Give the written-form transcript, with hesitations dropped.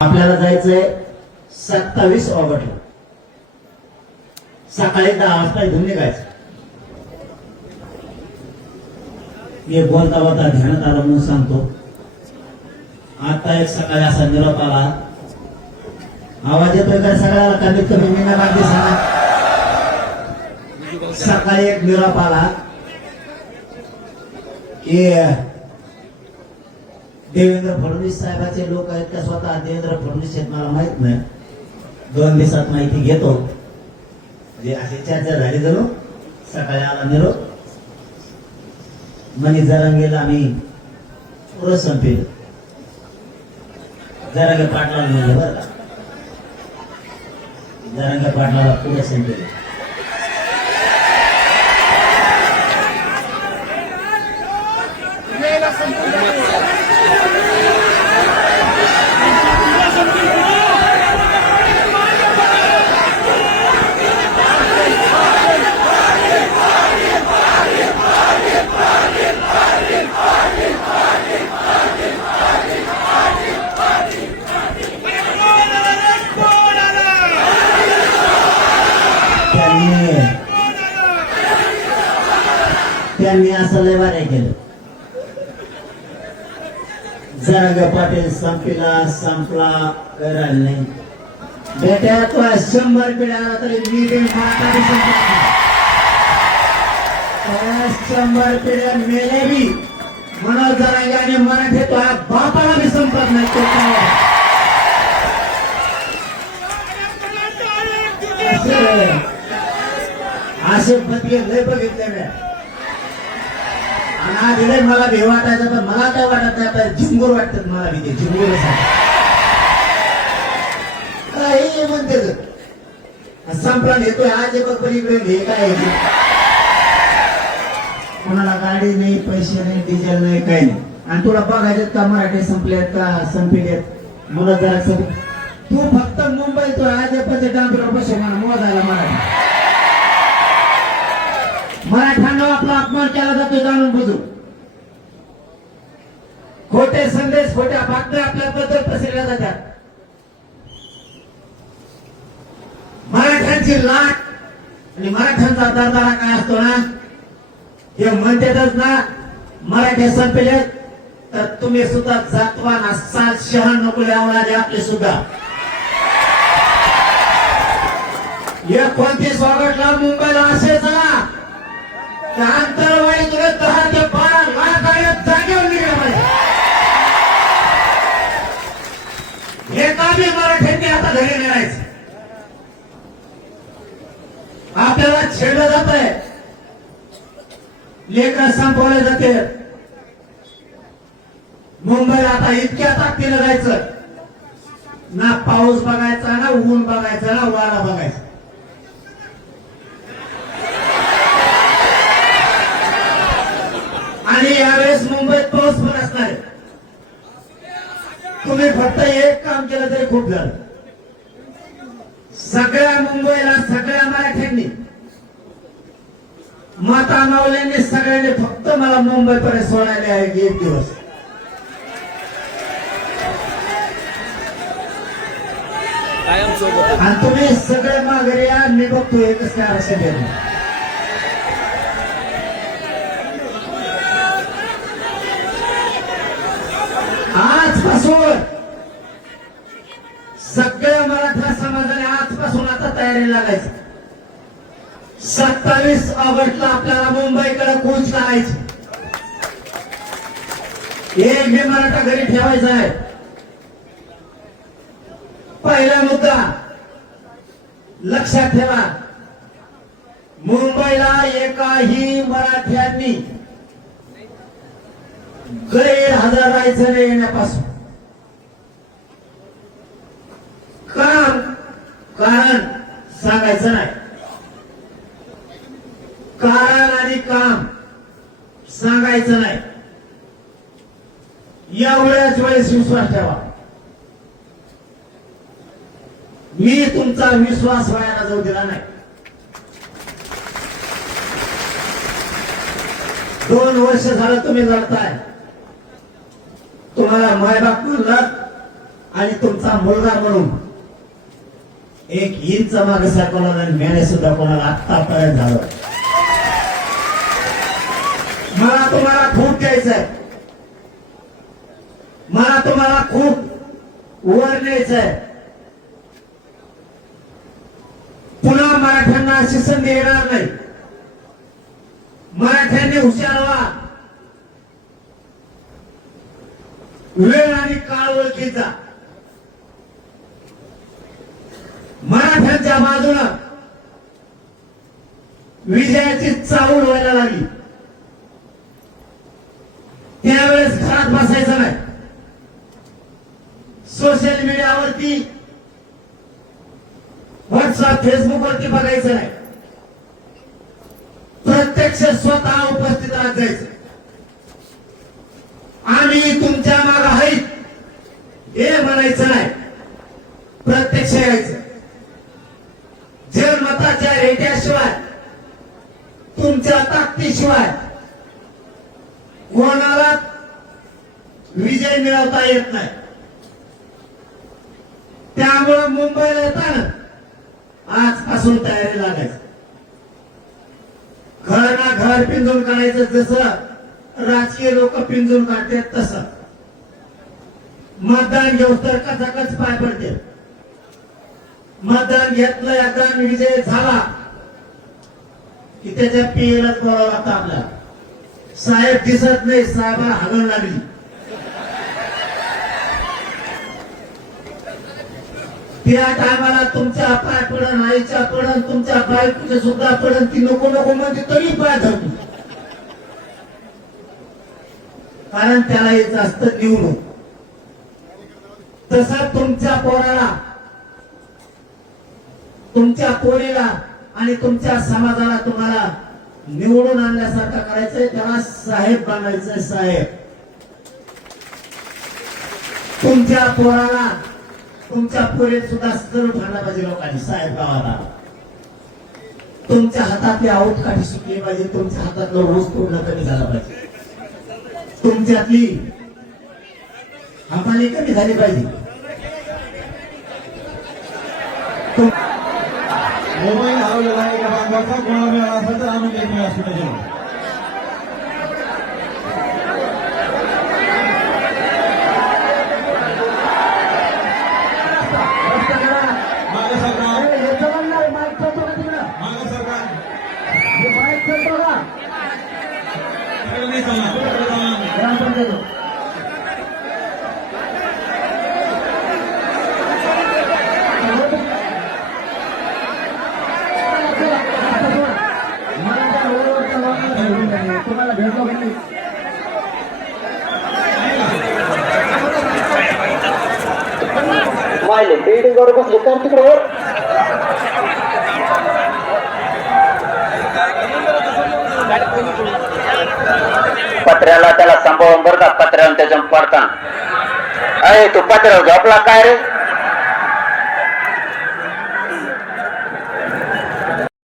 आपल्याला जायचंय 27 ऑगस्टला सकाळी 10 वाजता इथून निघायचं. मी बोलता बोलता ध्यानात आलं म्हणून सांगतो. आता एक सकाळी असा निरोप आला. आवाज येतोय का सगळ्याला? कमीत कमी मी नाही सांगा. सकाळी एक निरोप आला की देवेंद्र फडणवीस साहेबाचे लोक आहेत का स्वतः देवेंद्र फडणवीस आहेत मला माहित नाही. 2 दिवसात माहिती घेतो. जे अशी चर्चा झाली जणू सकाळी आला निरोप. मनी जरांगेला आम्ही पुरं संपेल. जरांगे पाटलाला म्हणलं बरं का, जरांगे पाटलाला पुढे संपेल. त्यांनी असं लय वाऱ्या केलं. जरांगे पाटील संपला काही राहिलं नाही. बेट्या तो 100 पिढ्या तरी मी 100 पिढ्या मेले बी म्हणून जरांगे आणि मराठी तो बापाला बी संपत नाही. तो असे बदले लय बघितले. आधी मला भे वाटायचं पण मला काय वाटत नाही. आता झिंगूर वाटतात मला भीती. झिंगूर हे म्हणते संपला येतोय आज पलीकडे हे काय. कोणाला गाडी नाही, पैसे नाही, डिझेल नाही, काही नाही. आणि तुला बघायचे का मराठी संपलेत का संपलेत मला जरा तू फक्त मुंबई तो आज डांबीवर पैसे मला मोजायला मराठ्यांना आपला अपमान केला जातो जाणून बुजून. खोटे संदेश, खोट्या बातम्या आपल्याबद्दल पसरल्या जातात. मराठ्यांची लाट आणि मराठ्यांचा दरबारा काय असतो ना, हे म्हणतातच ना मराठी संपले तर तुम्ही सुद्धा जातवान असाल. शहा नको आवणारे आपले सुद्धा. 29 ऑगस्टला मुंबईला असे चला अंतरवाडी तुला 10 ते 12 लाख आहेत जागेवर निघाले. हे कामी मराठ्यांनी आता घरी नेरायचं. आपल्याला छेडलं जात आहे, लेकरं संपवले जाते. मुंबईला आता इतक्या ताकदीनं जायचं ना, पाऊस बघायचा ना, ऊन बघायचं ना, वारा बघायचा. आणि यावेळेस मुंबईत पाऊस पण असणार. तुम्ही फक्त एक काम केलं तरी खूप झालं. सगळ्या मुंबईला सगळ्या मराठ्यांनी, माता मावल्यांनी, सगळ्यांनी फक्त मला मुंबईपर्यंत सोडायला आहे 1 दिवस. आणि तुम्ही सगळे माघारी या. मी बघतो एकच काय आरक्षण देतो. आजपासून सगळ्या मराठा समाजाने आजपासून आता तयारी लागायची. 27 ऑगस्टला आपल्याला मुंबईकडे कूच करायची. एक बी मराठा घरी ठेवायचा आहे. पहिला मुद्दा लक्षात ठेवा, मुंबईला एकाही मराठ्यांनी गैरहजर राहायचं नाही येण्यापासून. कारण सांगायचं नाही. कारण आणि काम सांगायचं नाही. एवढ्याच वेळेस विश्वास ठेवा. मी तुमचा विश्वास वायाला जाऊ दिला नाही. 2 वर्ष झालं तुम्ही लढताय. तुम्हाला मायबाप म्हणलं आणि तुमचा मुलगा म्हणून एक इंच मागे सरकवलं आणि मेने सुद्धा कोणाला आत्तापर्यंत झालं. मला तुम्हाला खूप द्यायचंय, मला तुम्हाला खूप वर न्यायचंय. पुन्हा मराठ्यांना अशी संधी येणार नाही. मराठ्यांनी हुशार व्हा, वेळ आणि काळ ओळखीचा. मराठ्यांच्या बाजूनं विजयाची चाहूल व्हायला लागली. त्यावेळेस घरात बसायचं नाही, सोशल मीडियावरती व्हॉट्सअप फेसबुक वरती बघायचं नाही, प्रत्यक्ष स्वतः उपस्थित राहत जायचं. आम्ही तुमच्या माग आहेत हे म्हणायचं नाही, प्रत्यक्ष यायचं. जनमताच्या रेट्याशिवाय, तुमच्या ताकदीशिवाय कोणाला विजय मिळवता येत नाही. त्यामुळे मुंबईला येताना आजपासून तयारी लागायची. घर ना घर पिंजून काढायचं, जसं राजकीय लोक पिंजून काढतात तसं. मतदान घेऊ तर कचाकच पाय पडते. मतदान घेतलं, एकदा विजय झाला की त्याच्या पीएलाच बोलावं लागतं आपल्याला. साहेब दिसत नाही, साहेबाला हागण लागली. त्या टायमाला तुमच्या पाय पडन, आईच्या पडन, तुमच्या बायकोच्या सुद्धा पडन. ती नको नको म्हणते तरी पाय धरतो, कारण त्याला येत असतं निवडून. तसा तुमच्या पोराला, तुमच्या पोरीला आणि तुमच्या समाजाला तुम्हाला निवडून आणल्यासारखं करायचंय. त्याला साहेब बनायचंय, साहेब. तुमच्या पोराला, तुमच्या पोरीत सुद्धा सर्व ठरला पाहिजे लोकांनी. साहेब गावाला तुमच्या हातातली आवत काठी सुटली पाहिजे, तुमच्या हातातलं रोज पूर्ण कमी झाला पाहिजे, तुमच्यातली हमाली कमी झाली पाहिजे. मोबाईल हरवलेला आहे एका बांधवाचा, कोणाला मिळाला असेल तर आणून देत असू पाहिजे. मागे सरकार, मागे सरकार, तिकडे नाही चालणार, तिकडे चालणार. तुम्हाला भेटलो की मायले बिल्डिंग वर बसले तर तिकडे पत्र्याला त्याला सांभाळून बरं का, पत्र्याला त्याच्या पडता. अरे तू पत्र्यावर झोपला काय रे?